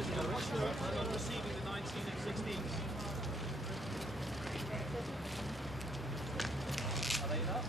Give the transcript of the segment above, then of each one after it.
President Russia are not receiving the 19 F-16s. Are they enough?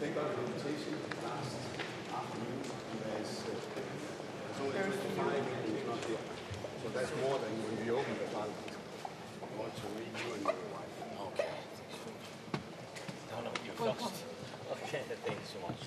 They got an invitation last afternoon, and there's only 25 who's not here. So that's more than when we opened the Parliament. I want to meet you and your wife. Okay. No, you're first. Okay, thank you so much.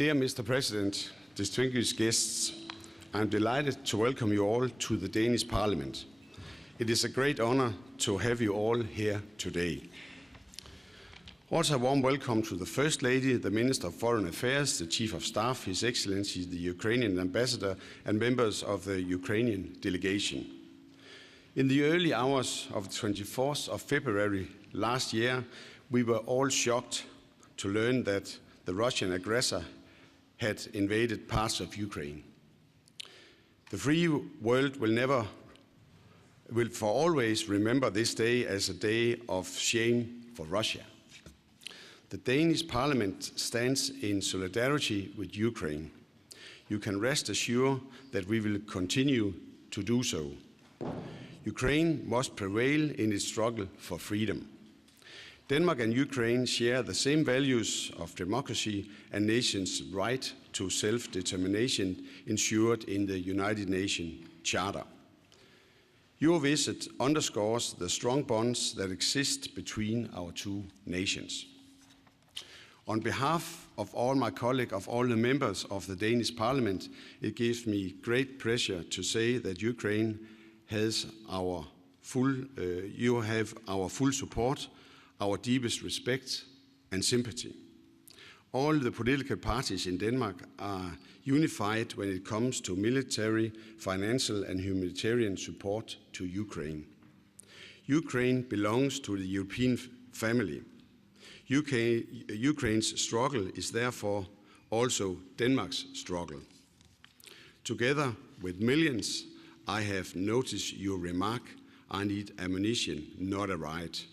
Dear Mr. President, distinguished guests, I'm delighted to welcome you all to the Danish Parliament. It is a great honor to have you all here today. Also a warm welcome to the First Lady, the Minister of Foreign Affairs, the Chief of Staff, His Excellency, the Ukrainian Ambassador, and members of the Ukrainian delegation. In the early hours of the 24th of February last year, we were all shocked to learn that the Russian aggressor had invaded parts of Ukraine. The free world will for always remember this day as a day of shame for Russia. The Danish Parliament stands in solidarity with Ukraine. You can rest assured that we will continue to do so. Ukraine must prevail in its struggle for freedom. Denmark and Ukraine share the same values of democracy and nations' right to self-determination ensured in the United Nations Charter. Your visit underscores the strong bonds that exist between our two nations. On behalf of all my colleagues, of all the members of the Danish Parliament, it gives me great pleasure to say that Ukraine has you have our full support, our deepest respect and sympathy. All the political parties in Denmark are unified when it comes to military, financial and humanitarian support to Ukraine. Ukraine belongs to the European family. Ukraine's struggle is therefore also Denmark's struggle. Together with millions, I have noticed your remark, I need ammunition, not a riot.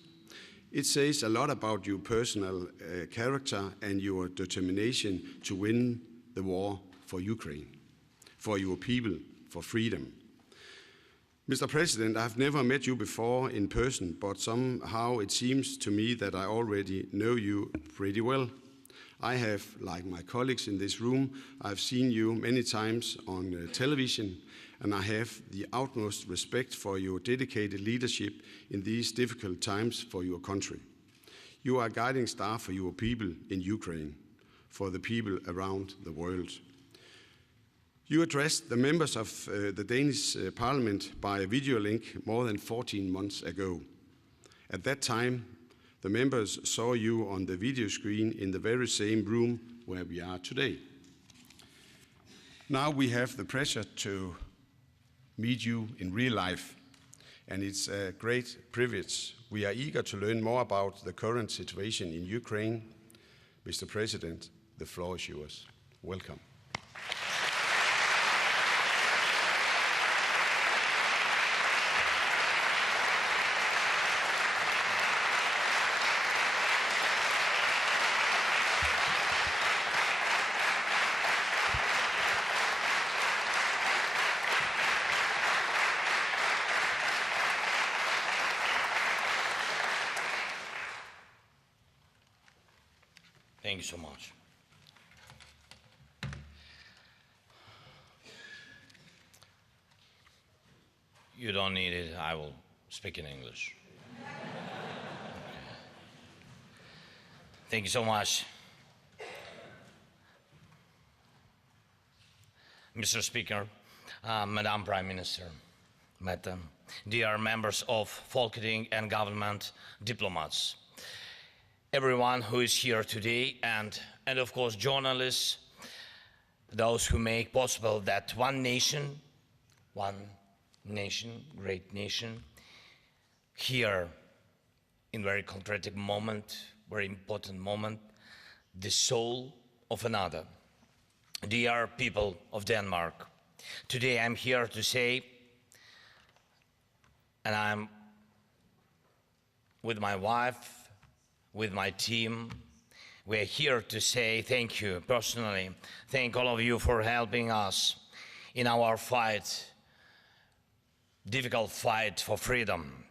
It says a lot about your personal character and your determination to win the war for Ukraine, for your people, for freedom. Mr. President, I've never met you before in person, but somehow it seems to me that I already know you pretty well. I have, like my colleagues in this room, I've seen you many times on television, and I have the utmost respect for your dedicated leadership in these difficult times for your country. You are a guiding star for your people in Ukraine, for the people around the world. You addressed the members of the Danish Parliament by a video link more than 14 months ago. At that time, the members saw you on the video screen in the very same room where we are today. Now we have the pleasure to meet you in real life, and it's a great privilege. We are eager to learn more about the current situation in Ukraine. Mr. President, the floor is yours. Welcome. Thank you so much. You don't need it, I will speak in English. Thank you so much. Mr. Speaker, Madam Prime Minister, Mette, dear members of Folketing and government diplomats, everyone who is here today, and of course journalists, those who make possible that one nation, great nation, here in very concrete moment, very important moment, the soul of another. Dear people of Denmark, today I'm here to say, and I'm with my wife, with my team, we're here to say thank you personally. Thank all of you for helping us in our fight, difficult fight for freedom,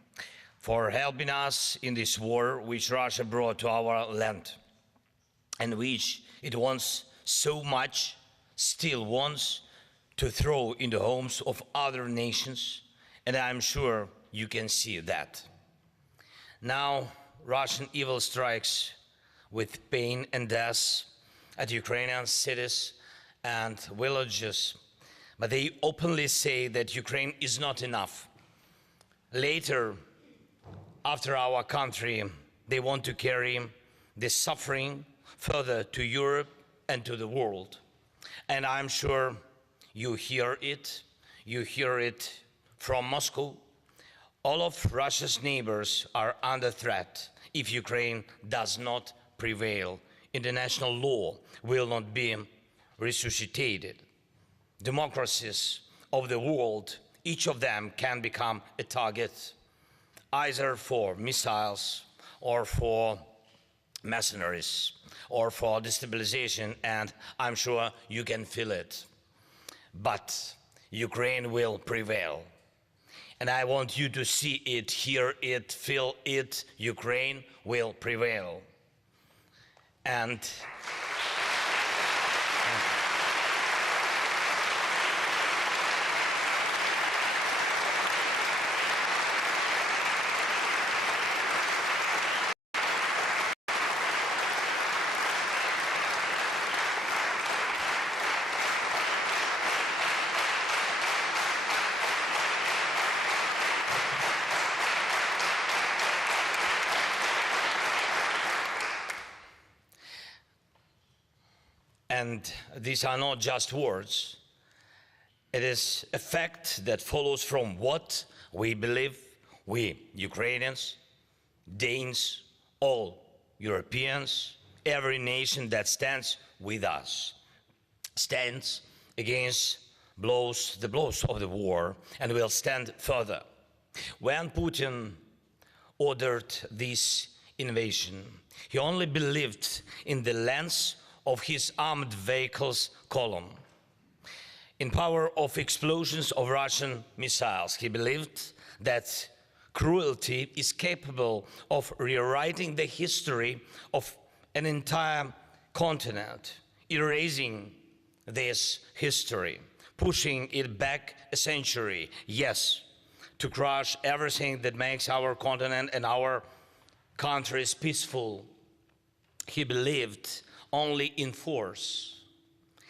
for helping us in this war which Russia brought to our land, and which it wants so much, still wants to throw in the homes of other nations, and I'm sure you can see that. Now, Russian evil strikes with pain and death at Ukrainian cities and villages, but they openly say that Ukraine is not enough. Later, after our country, they want to carry this suffering further to Europe and to the world. And I'm sure you hear it from Moscow. All of Russia's neighbors are under threat. If Ukraine does not prevail, international law will not be resuscitated. Democracies of the world, each of them can become a target, either for missiles or for mercenaries or for destabilization, and I'm sure you can feel it. But Ukraine will prevail. And I want you to see it, hear it, feel it. Ukraine will prevail. And And these are not just words. It is a fact that follows from what we believe, we Ukrainians, Danes, all Europeans, every nation that stands with us, stands against the blows of the war, and will stand further. When Putin ordered this invasion, he only believed in the length of his armed vehicles column, in power of explosions of Russian missiles. He believed that cruelty is capable of rewriting the history of an entire continent, erasing this history, pushing it back a century, yes, to crush everything that makes our continent and our countries peaceful. He believed only in force.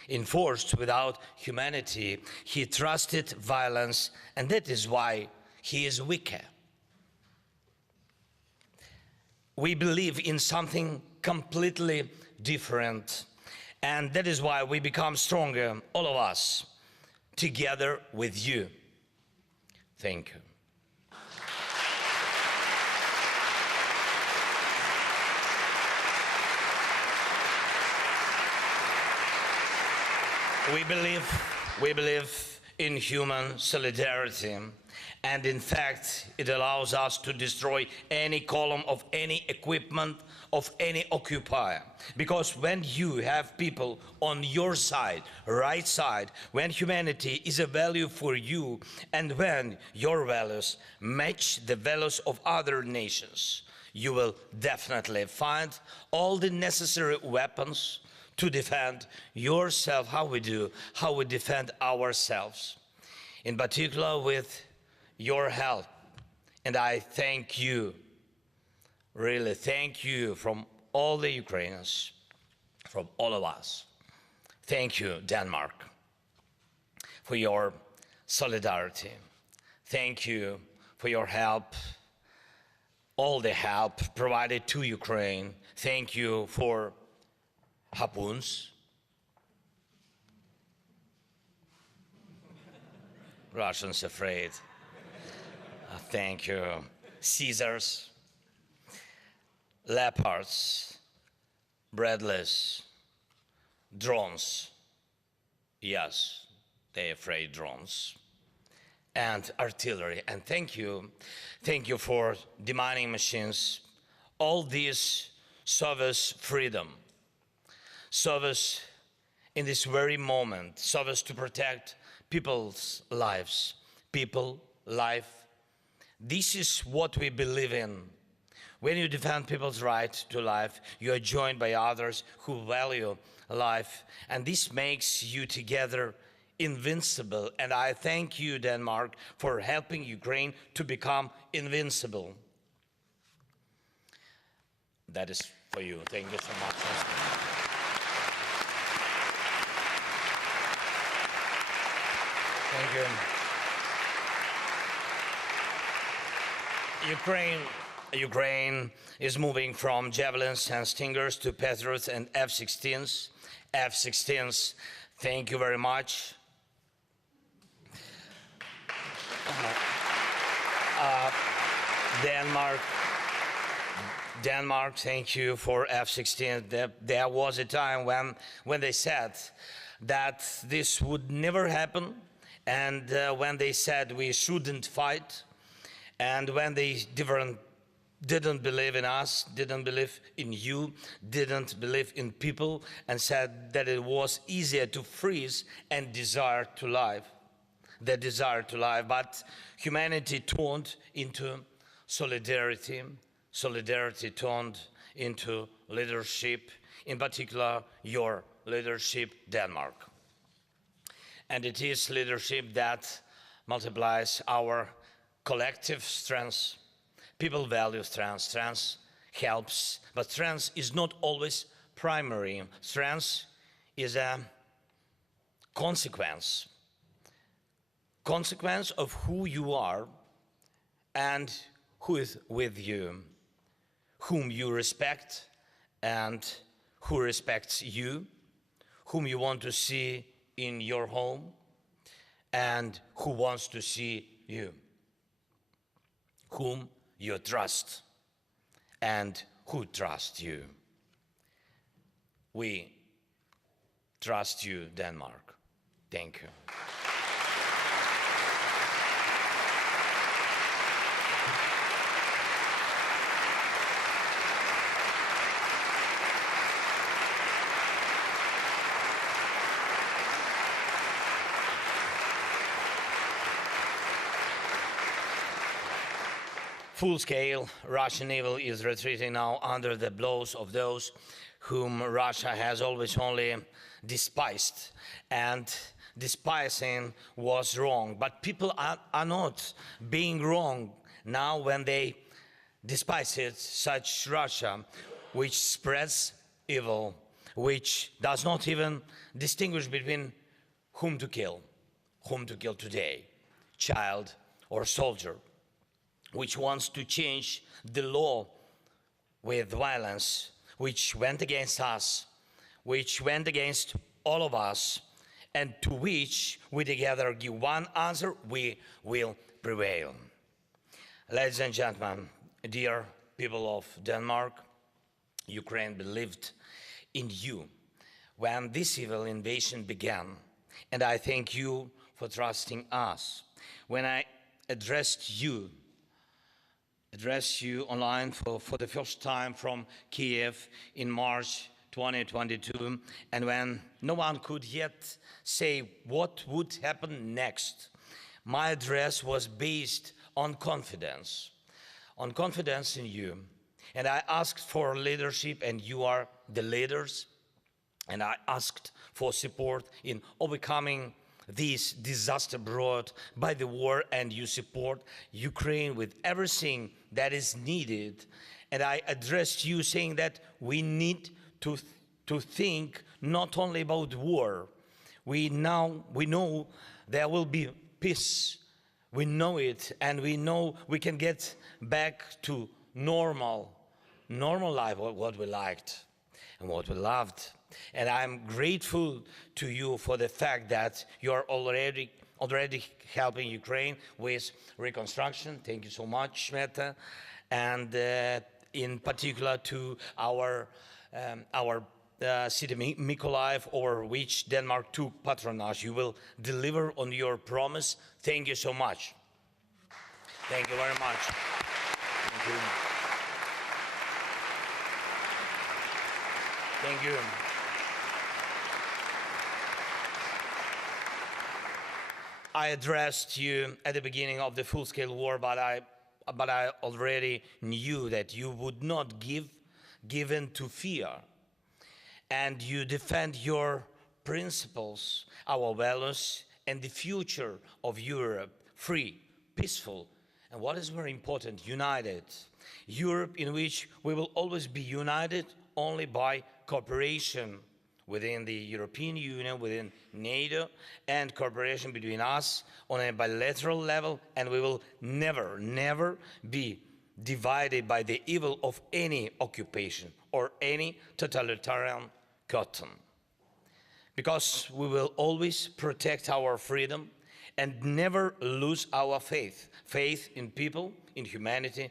Enforced without humanity, he trusted violence, and that is why he is weaker. We believe in something completely different, and that is why we become stronger, all of us, together with you. Thank you. We believe in human solidarity, and in fact, it allows us to destroy any column of any equipment of any occupier. Because when you have people on your side, right side, when humanity is a value for you, and when your values match the values of other nations, you will definitely find all the necessary weapons to defend yourself, how we defend ourselves, in particular with your help. And I thank you, really thank you from all the Ukrainians, from all of us. Thank you, Denmark, for your solidarity. Thank you for your help, all the help provided to Ukraine. Thank you for harpoons, Russians afraid. Thank you. Scissors, leopards, breadless, drones. Yes, they're afraid drones. And artillery. And thank you for demining machines. All this service freedom. Service in this very moment, service to protect people's lives, life. This is what we believe in. When you defend people's right to life, you are joined by others who value life, and this makes you together invincible. And I thank you, Denmark, for helping Ukraine to become invincible. That is for you. Thank you so much. Thank you. Ukraine is moving from javelins and stingers to Patriots and F-16s. F-16s, thank you very much. Denmark, thank you for F-16. There was a time when they said that this would never happen, and when they said we shouldn't fight, and when they didn't believe in us, didn't believe in you, didn't believe in people, and said that it was easier to freeze and desire to live, the desire to live. But humanity turned into solidarity. Solidarity turned into leadership, in particular your leadership, Denmark. And it is leadership that multiplies our collective strength. People value strength. Strength helps, but strength is not always primary. Strength is a consequence of who you are and who is with you, whom you respect and who respects you, whom you want to see in your home and who wants to see you, whom you trust and who trusts you. We trust you, Denmark. Thank you. Full-scale Russian evil is retreating now under the blows of those whom Russia has always only despised. And despising was wrong. But people are not being wrong now when they despise it, such Russia, which spreads evil, which does not even distinguish between whom to kill today, child or soldier, which wants to change the law with violence, which went against us, which went against all of us, and to which we together give one answer: we will prevail. Ladies and gentlemen, dear people of Denmark, Ukraine believed in you when this evil invasion began, and I thank you for trusting us. When I addressed you online for the first time from Kiev in March 2022, and when no one could yet say what would happen next, my address was based on confidence in you. And I asked for leadership, and you are the leaders, and I asked for support in overcoming this disaster brought by the war, and you support Ukraine with everything that is needed. And I addressed you saying that we need to think not only about war. We know there will be peace. We know it, and we know we can get back to normal life, what we liked and what we loved. And I'm grateful to you for the fact that you are already helping Ukraine with reconstruction. Thank you so much, Mette. And in particular to our city Mykolaiv, over which Denmark took patronage. You will deliver on your promise. Thank you so much. Thank you very much. Thank you. Thank you. I addressed you at the beginning of the full-scale war, but I already knew that you would not give in to fear, and you defend your principles, our values, and the future of Europe, free, peaceful, and what is very important, united. Europe in which we will always be united only by cooperation within the European Union, within NATO, and cooperation between us on a bilateral level, and we will never be divided by the evil of any occupation or any totalitarian custom. Because we will always protect our freedom and never lose our faith in people, in humanity,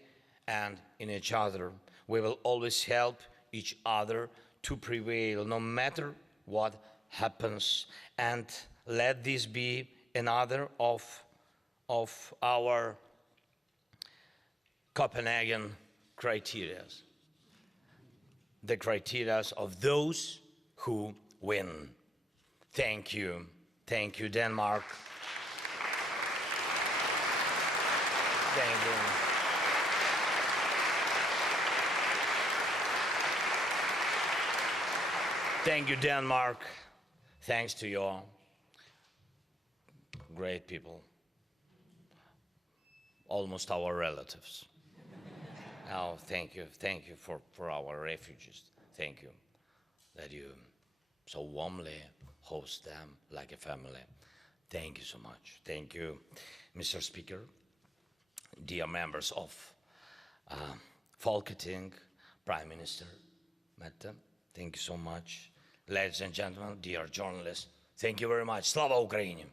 and in each other. We will always help each other to prevail, no matter what happens. And let this be another of our Copenhagen criteria, the criteria of those who win. Thank you, Denmark. Thank you. Thank you, Denmark. Thanks to your great people, almost our relatives. Oh, thank you for our refugees. Thank you that you so warmly host them like a family. Thank you so much. Thank you, Mr. Speaker, dear members of Folketing, Prime Minister Mette. Thank you so much. ladies and gentlemen, dear journalists, thank you very much. Slava Ukraini!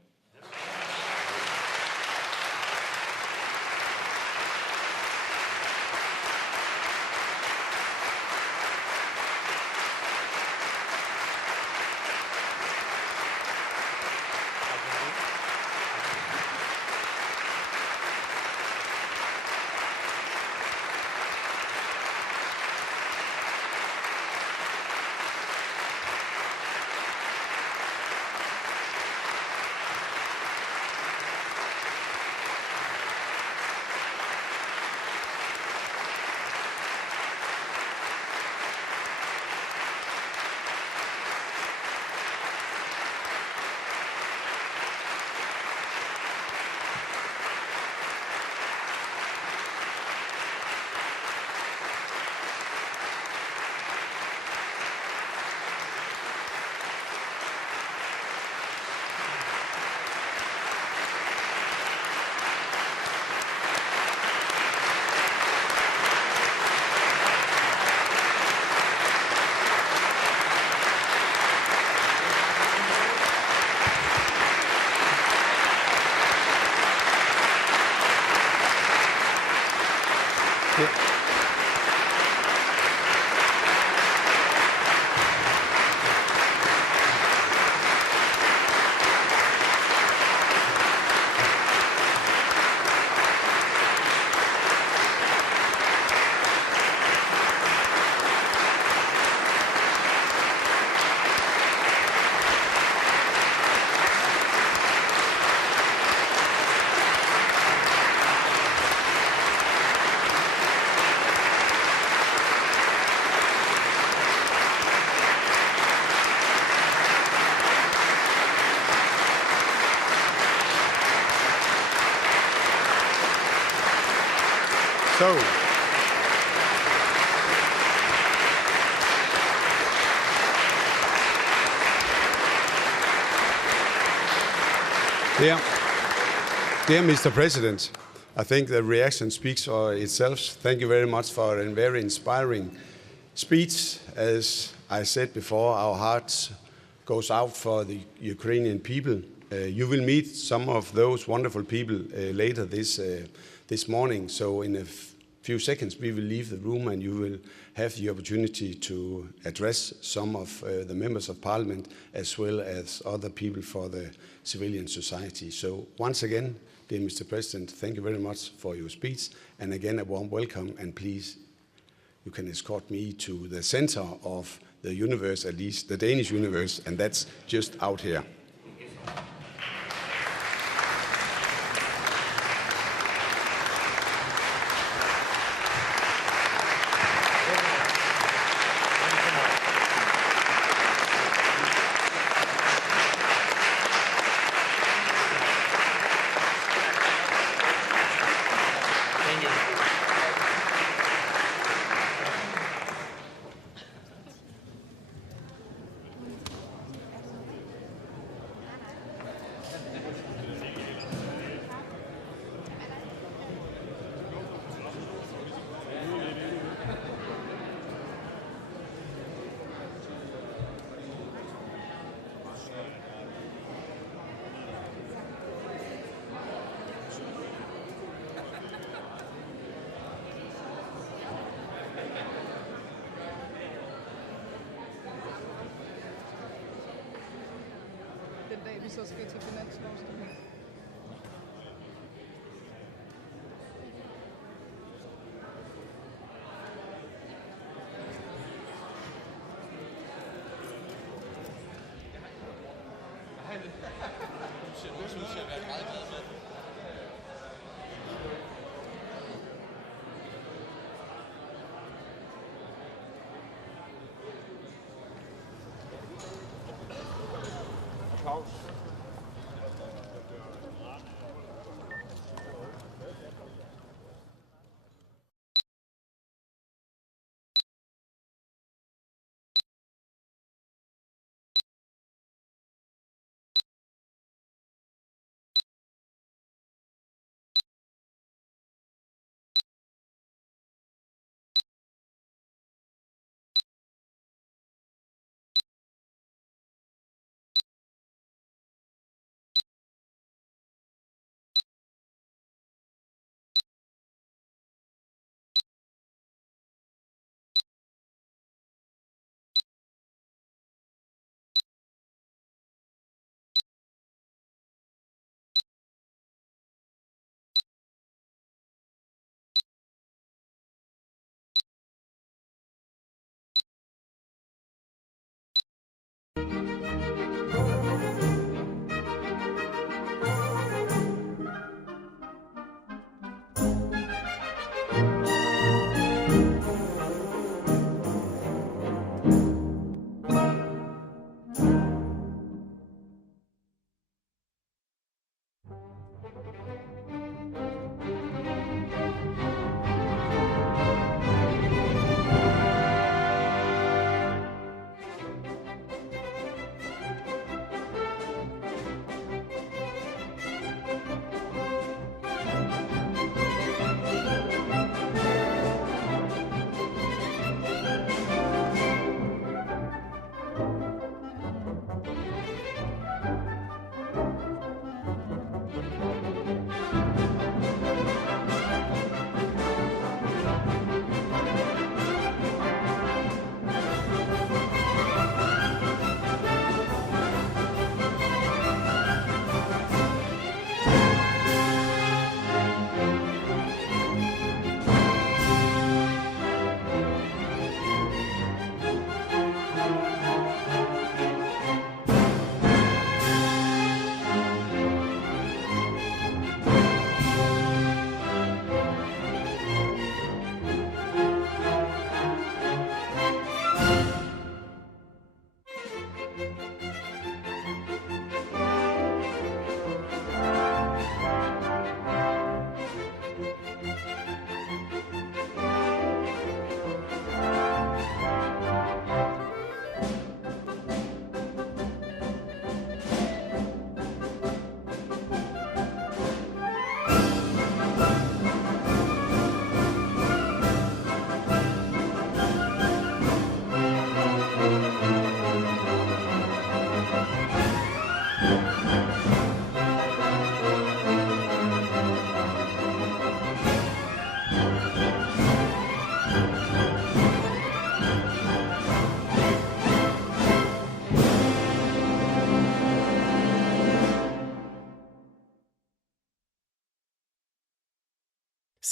So, dear Mr. President, I think the reaction speaks for itself. Thank you very much for a very inspiring speech. As I said before, our hearts goes out for the Ukrainian people. You will meet some of those wonderful people later this morning. So in a few seconds we will leave the room and you will have the opportunity to address some of the members of parliament as well as other people for the civilian society. So once again, dear Mr. President, thank you very much for your speech. And again, a warm welcome, and please, you can escort me to the center of the universe, at least the Danish universe, and that's just out here. Vi så skal til finanslovsforhandling.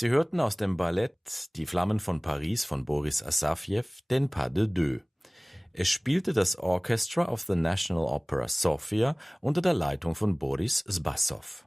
Sie hörten aus dem Ballett Die Flammen von Paris von Boris Asafjew den Pas de Deux. Es spielte das Orchestra of the National Opera Sofia unter der Leitung von Boris Sbassow.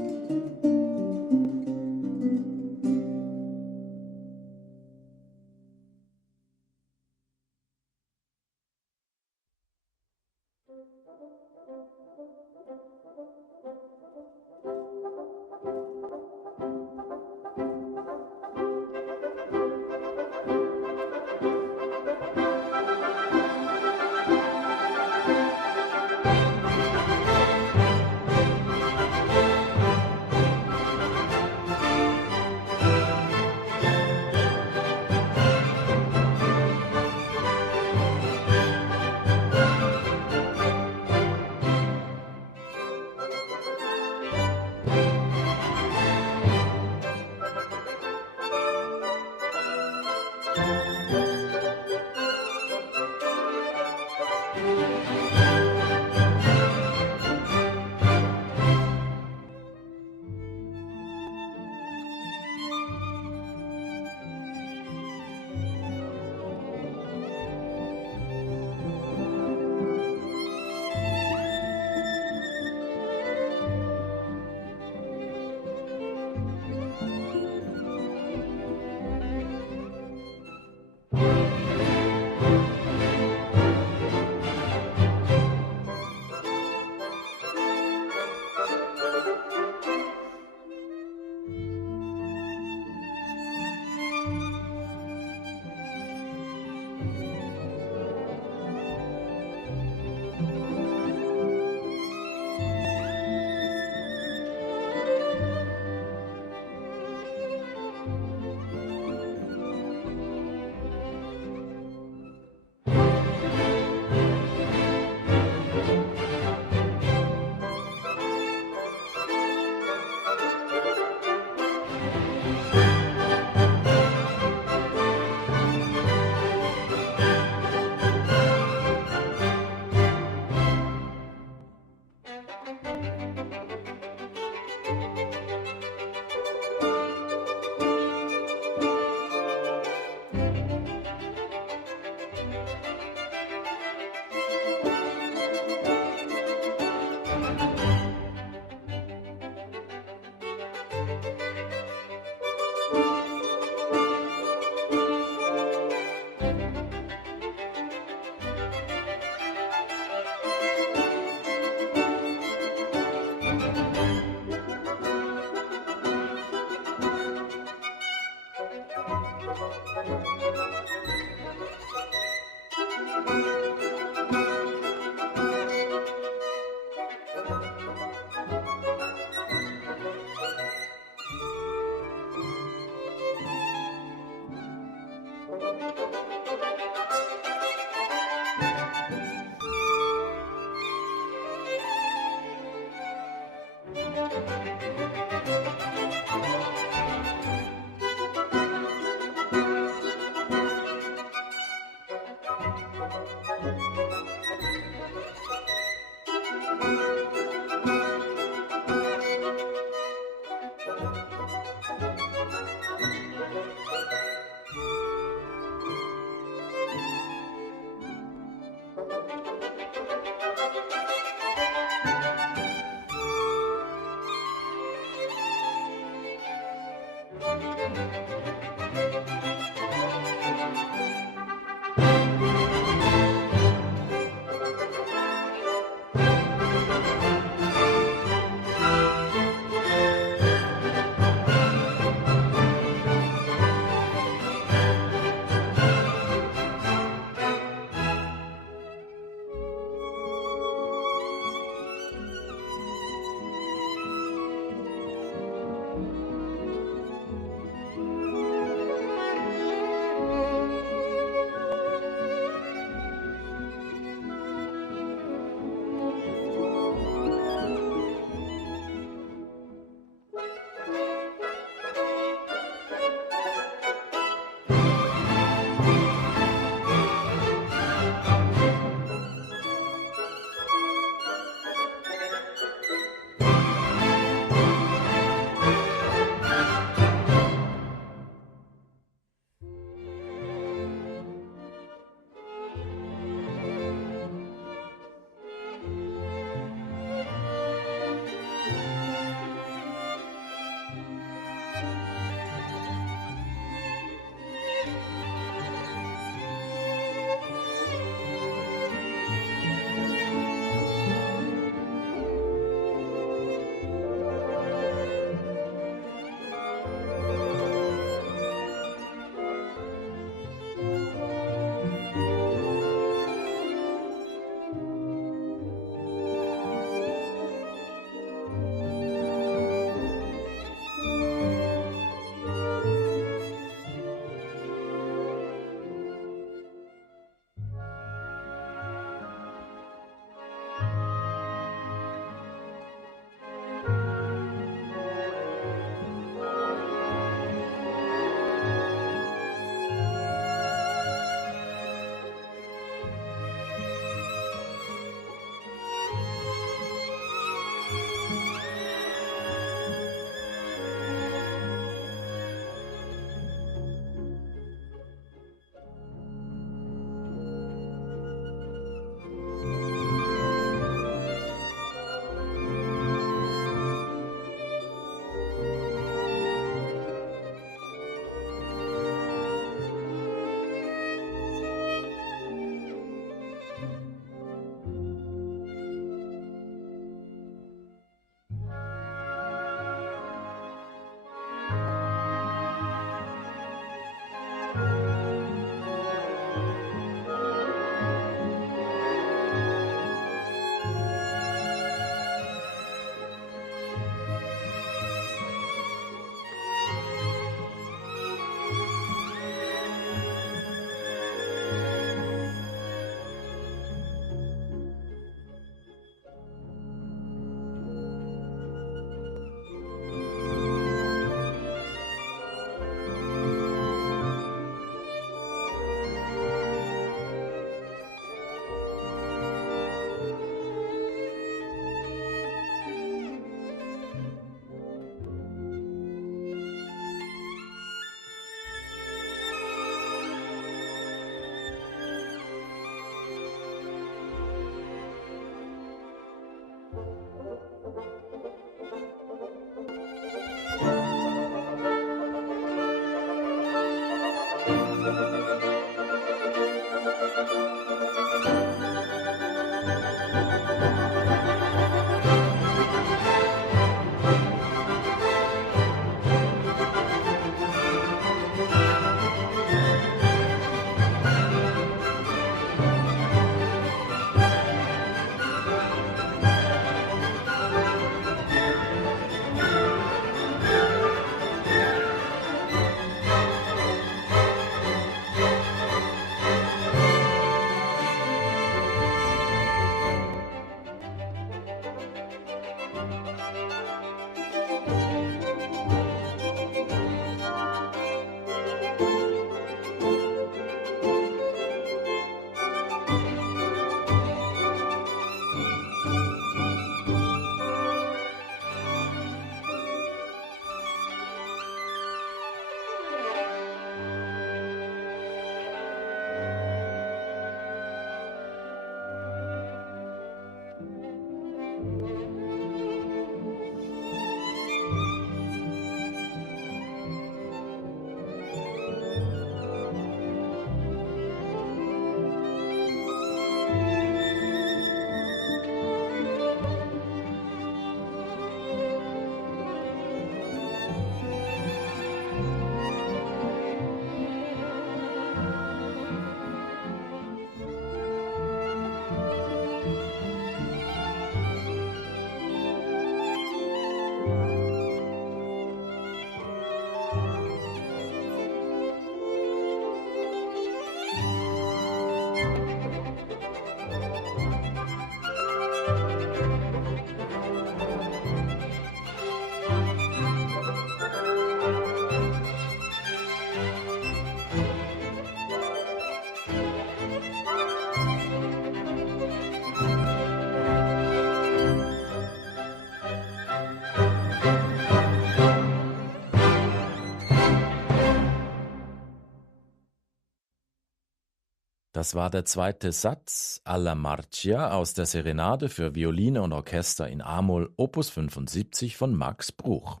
Das war der zweite Satz Alla Marcia aus der Serenade für Violine und Orchester in A-Moll Opus 75 von Max Bruch.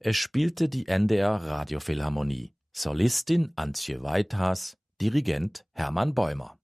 Es spielte die NDR Radiophilharmonie. Solistin Antje Weithas, Dirigent Hermann Bäumer.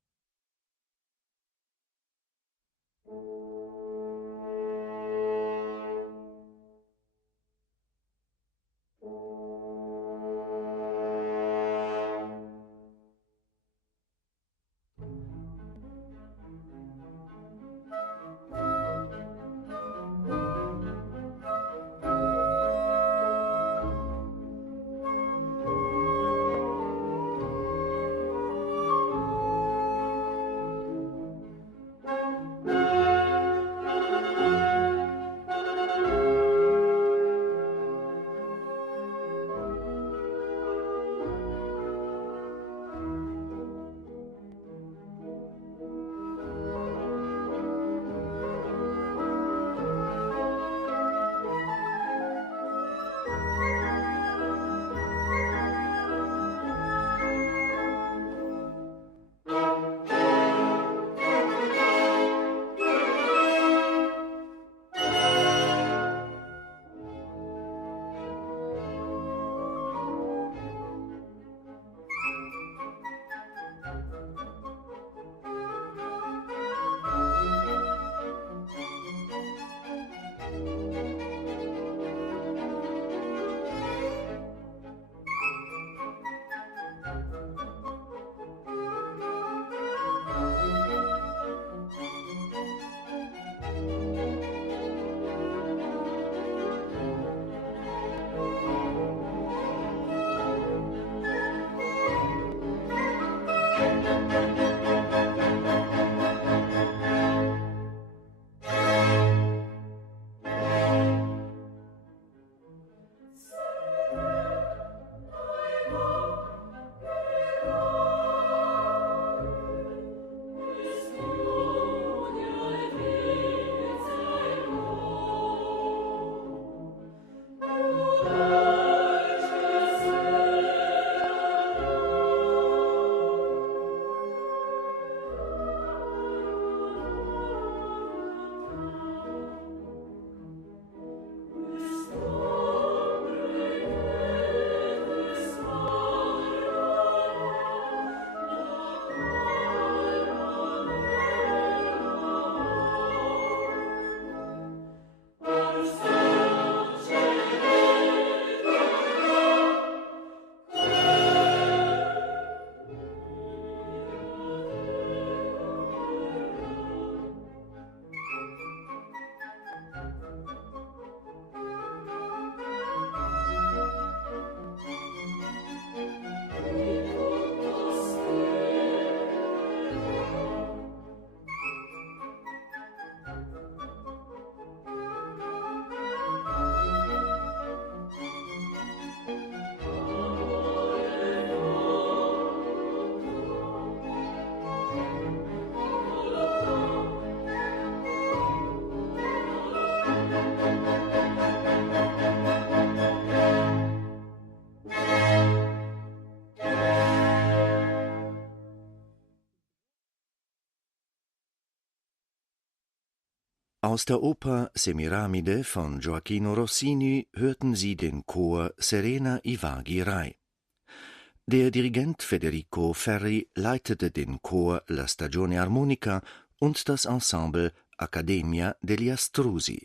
Aus der Oper Semiramide von Gioacchino Rossini hörten Sie den Chor Serena i vaghi Rai. Der Dirigent Federico Ferri leitete den Chor La Stagione Armonica und das Ensemble Accademia degli Astrusi.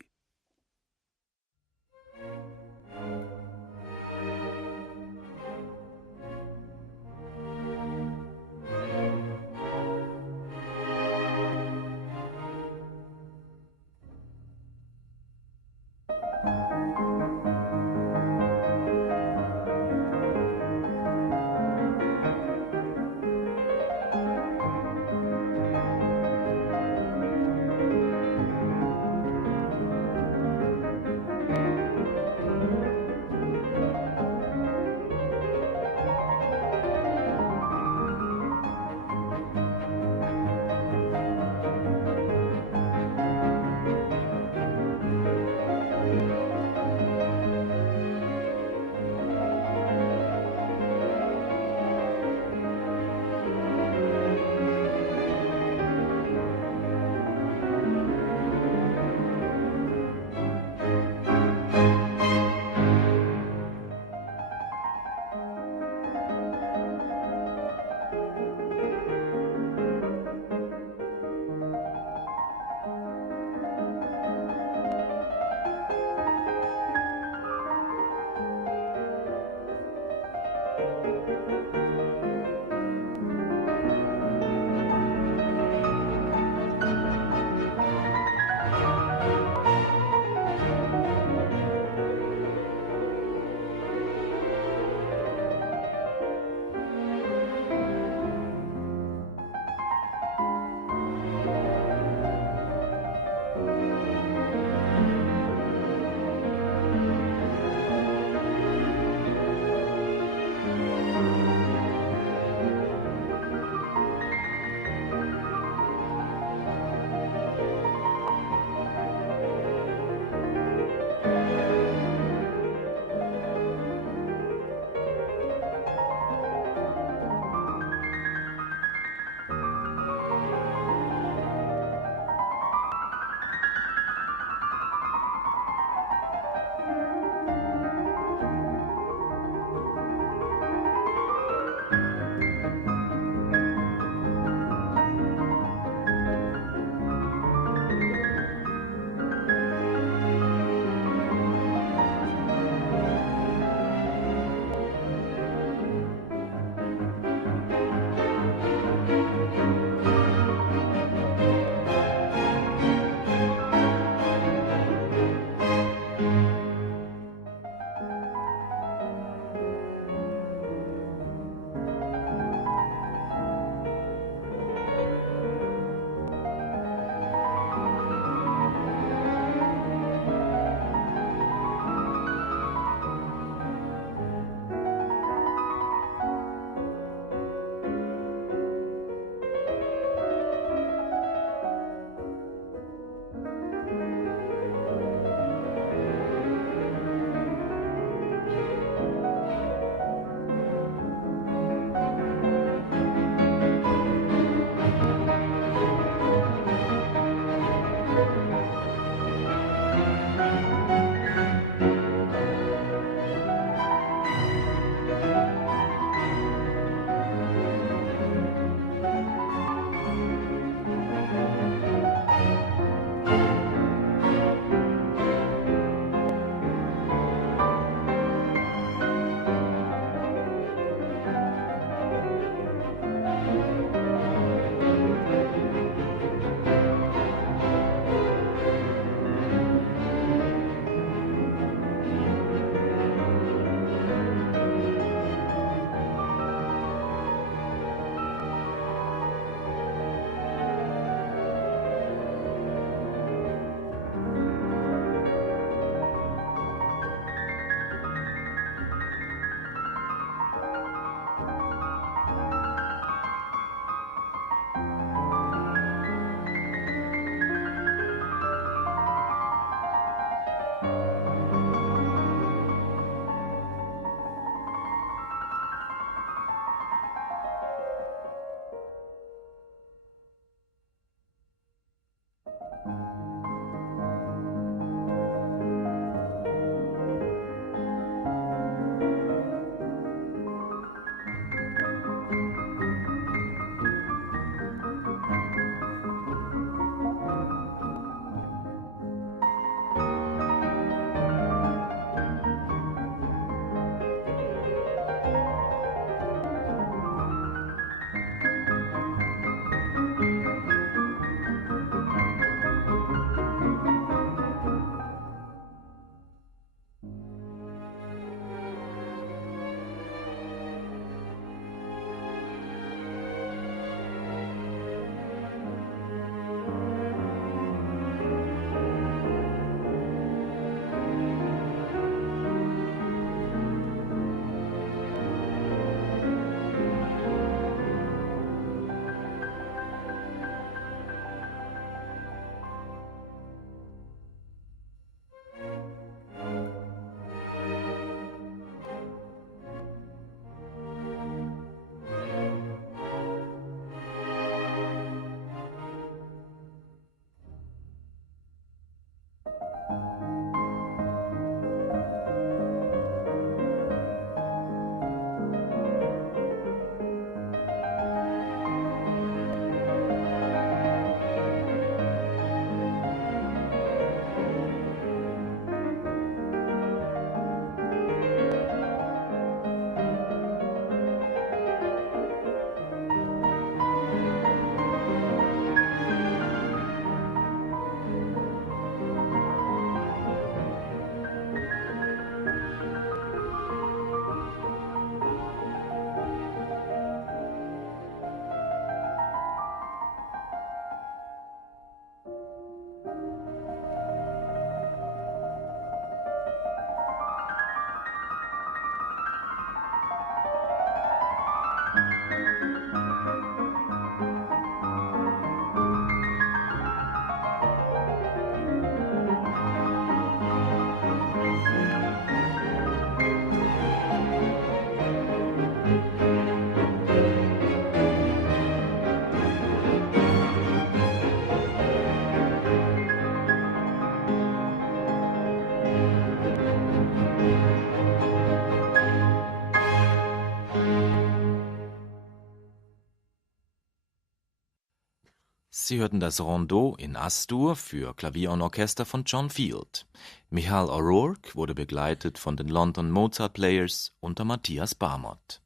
Sie hörten das Rondeau in As-Dur für Klavier und Orchester von John Field. Michal O'Rourke wurde begleitet von den London Mozart Players unter Matthias Barmott.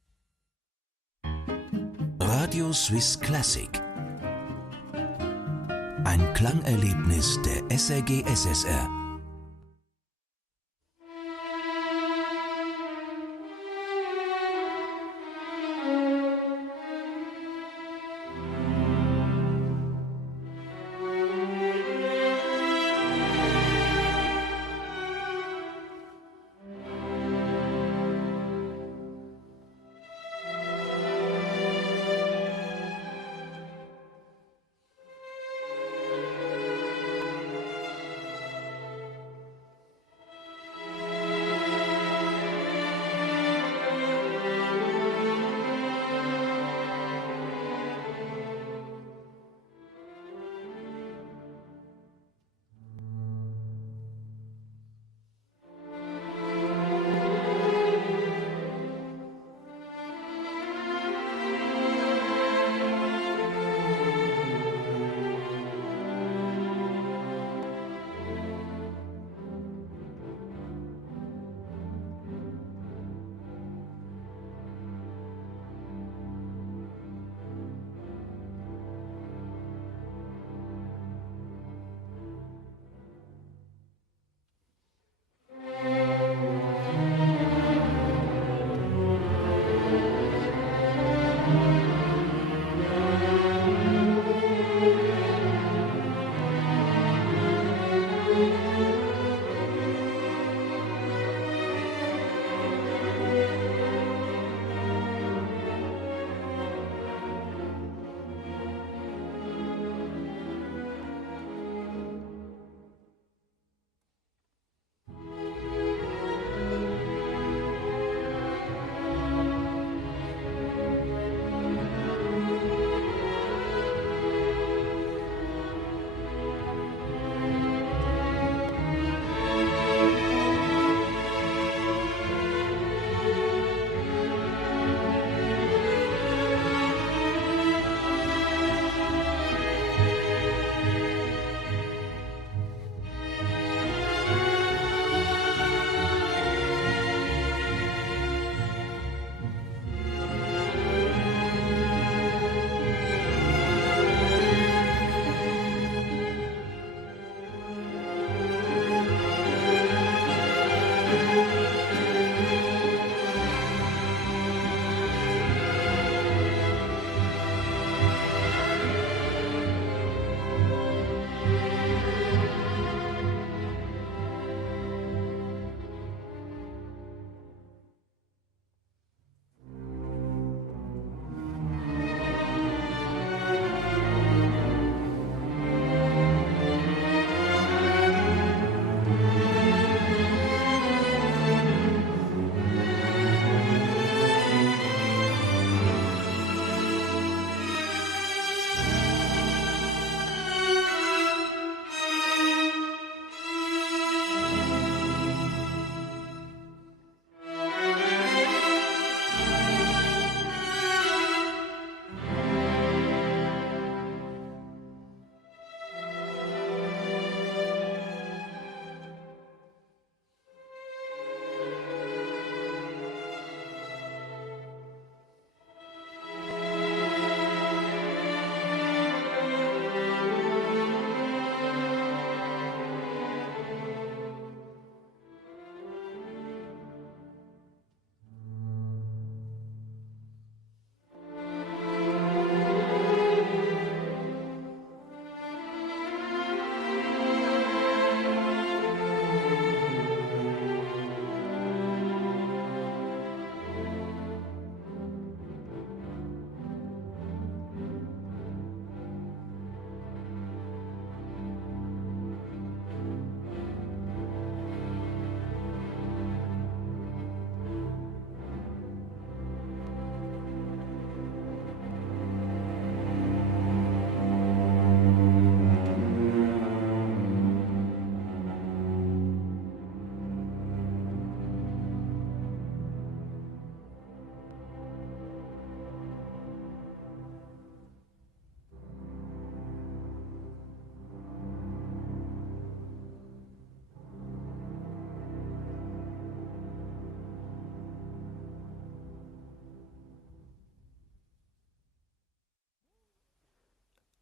Radio Swiss Classic. Ein Klangerlebnis der SRG SSR.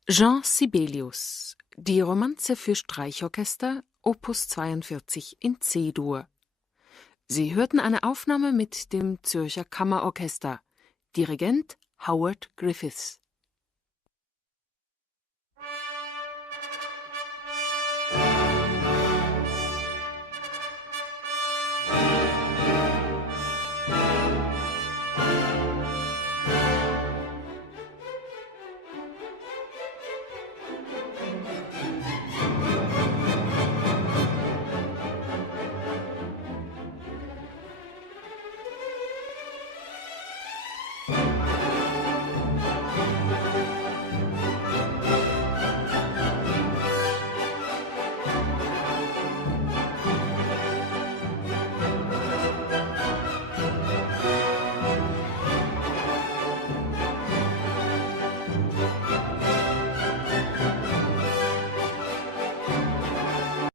Jean Sibelius, die Romanze für Streichorchester, Opus 42 in C-Dur. Sie hörten eine Aufnahme mit dem Zürcher Kammerorchester, Dirigent Howard Griffiths.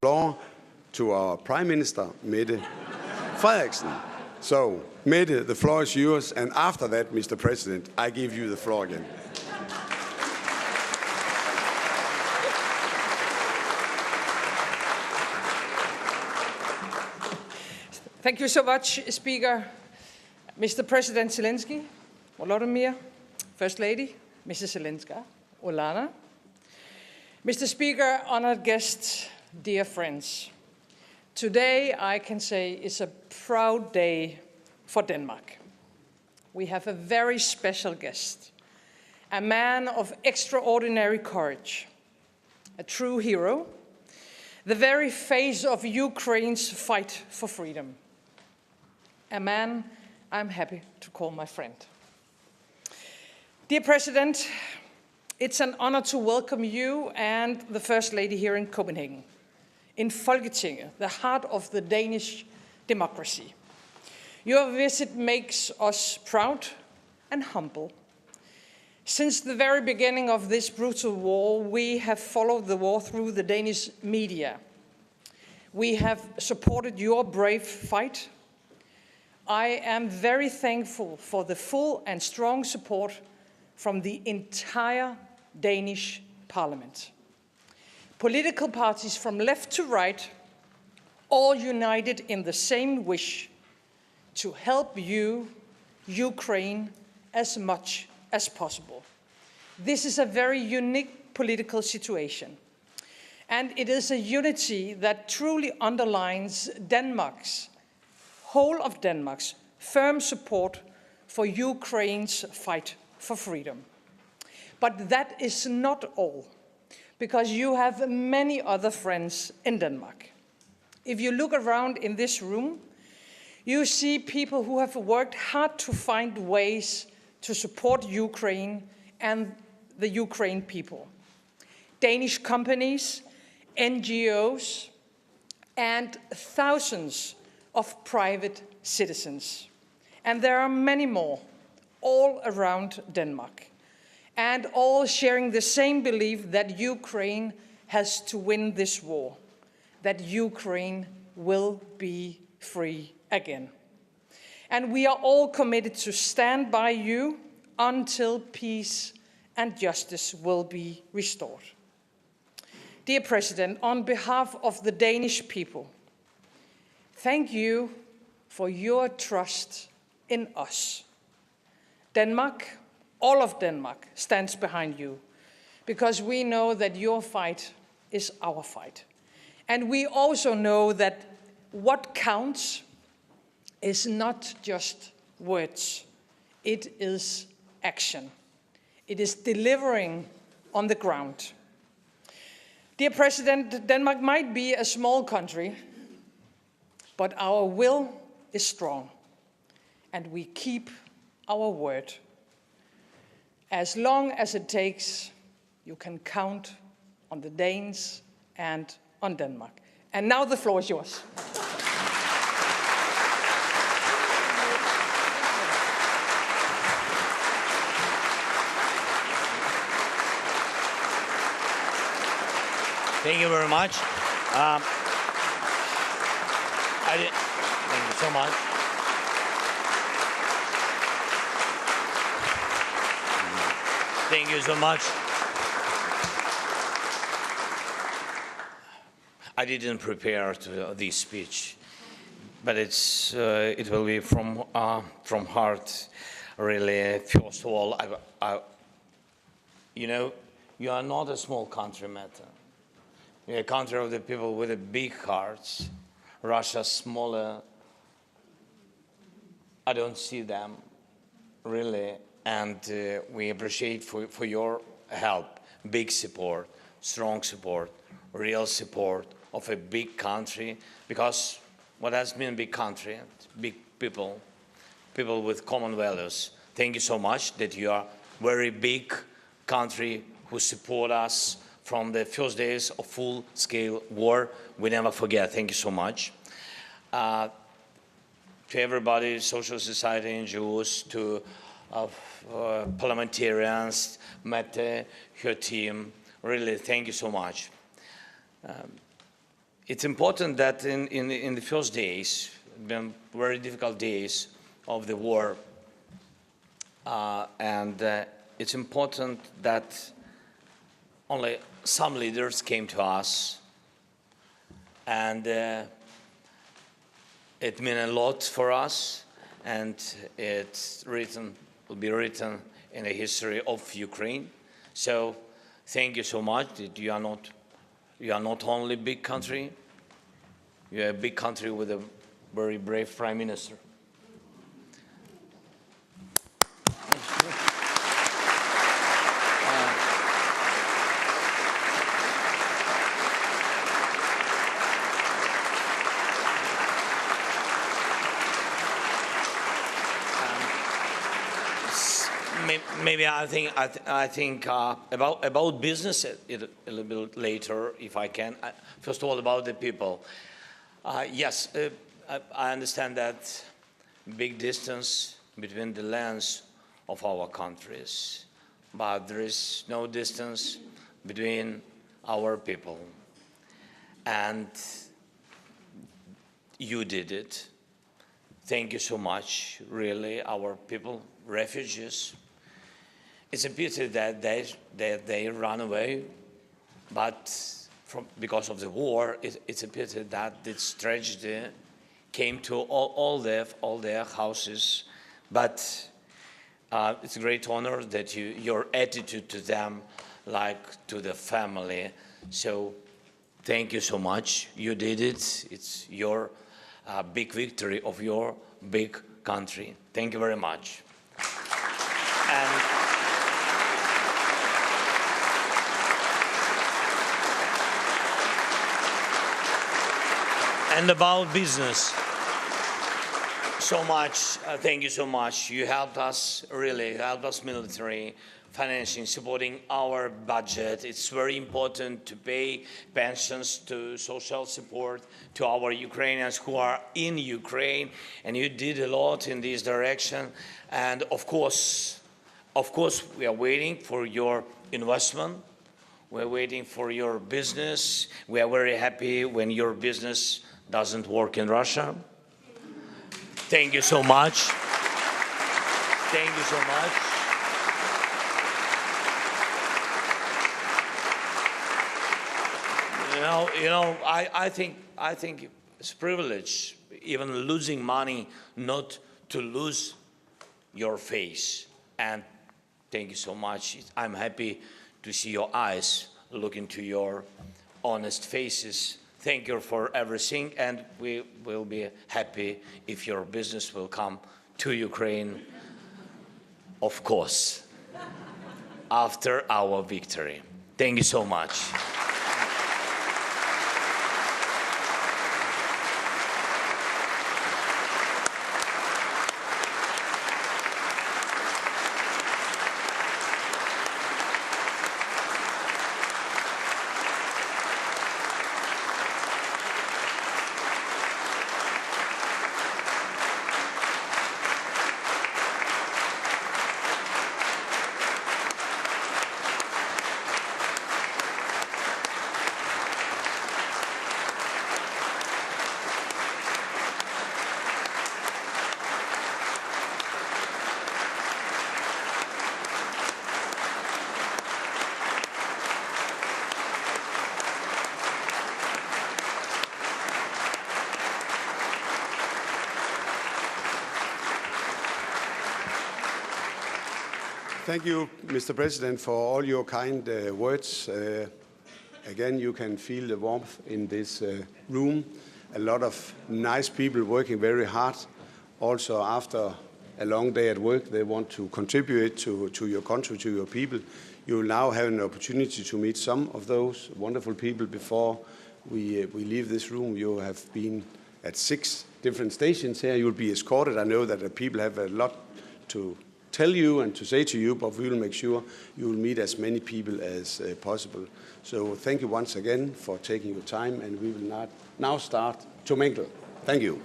Floor to our Prime Minister, Mette Frederiksen. So, Mette, the floor is yours, and after that, Mr. President, I give you the floor again. Thank you so much, Speaker. Mr. President Zelenski, Volodímir, First Lady, Mrs. Zelenska, Olana. Mr. Speaker, honored guests, dear friends. Today, I can say, is a proud day for Denmark. We have a very special guest, a man of extraordinary courage, a true hero, the very face of Ukraine's fight for freedom. A man I'm happy to call my friend. Dear President, it's an honor to welcome you and the First Lady here in Copenhagen, in Folketinget, the heart of the Danish democracy. Your visit makes us proud and humble. Since the very beginning of this brutal war, we have followed the war through the Danish media. We have supported your brave fight. I am very thankful for the full and strong support from the entire Danish Parliament. Political parties from left to right, all united in the same wish to help you, Ukraine, as much as possible. This is a very unique political situation, and it is a unity that truly underlines whole of Denmark's firm support for Ukraine's fight for freedom. But that is not all, because you have many other friends in Denmark. If you look around in this room, you see people who have worked hard to find ways to support Ukraine and the Ukraine people. Danish companies, NGOs, and thousands of private citizens. And there are many more all around Denmark, and all sharing the same belief that Ukraine has to win this war, that Ukraine will be free again. And we are all committed to stand by you until peace and justice will be restored. Dear President, on behalf of the Danish people, thank you for your trust in us. Denmark, all of Denmark, stands behind you because we know that your fight is our fight. And we also know that what counts is not just words, it is action. It is delivering on the ground. Dear President, Denmark might be a small country, but our will is strong, and we keep our word. As long as it takes, you can count on the Danes and on Denmark. And now the floor is yours. Thank you very much. Thank you so much. Thank you so much. I didn't prepare to this speech, but it will be from heart, really. First of all, you know, you are not a small country, Mette. You're a country of the people with a big hearts. Russia smaller. I don't see them, really, and we appreciate for your help, big support, strong support, real support of a big country, because what has been a big country, big people with common values. Thank you so much that you are very big country who support us from the first days of full-scale war. We never forget. Thank you so much. To everybody, social society, NGOs, to parliamentarians, Mette, her team, really thank you so much. It's important that in the first days, been very difficult days of the war, and it's important that only some leaders came to us, and it meant a lot for us, and will be written in the history of Ukraine. So thank you so much that you are not only a big country, you are a big country with a very brave prime minister. Maybe I think about business a little bit later, if I can. First of all, about the people. Yes, I understand that big distance between the lands of our countries, but there is no distance between our people. And you did it. Thank you so much, really, our people, refugees. It's a pity that they run away, but because of the war, it's a pity that this tragedy came to all their houses. But it's a great honor that your attitude to them, like to the family. So thank you so much. You did it. It's your big victory of your big country. Thank you very much. And about business, so much, thank you so much. You helped us, really, helped us military, financing, supporting our budget. It's very important to pay pensions, to social support to our Ukrainians who are in Ukraine, and you did a lot in this direction. And of course, we are waiting for your investment. We're waiting for your business. We are very happy when your business doesn't work in Russia. Thank you so much. Thank you so much. I think it's a privilege, even losing money, not to lose your face. And thank you so much. I'm happy to see your eyes look into your honest faces. Thank you for everything, and we will be happy if your business will come to Ukraine, of course, after our victory. Thank you so much. Thank you, Mr. President, for all your kind words. Again, you can feel the warmth in this room. A lot of nice people working very hard. Also, after a long day at work, they want to contribute to your country, to your people. You will now have an opportunity to meet some of those wonderful people before we leave this room. You have been at 6 different stations here. You'll be escorted. I know that the people have a lot to tell you and to say to you, but we will make sure you will meet as many people as possible. So thank you once again for taking your time, and we will now start to mingle. Thank you.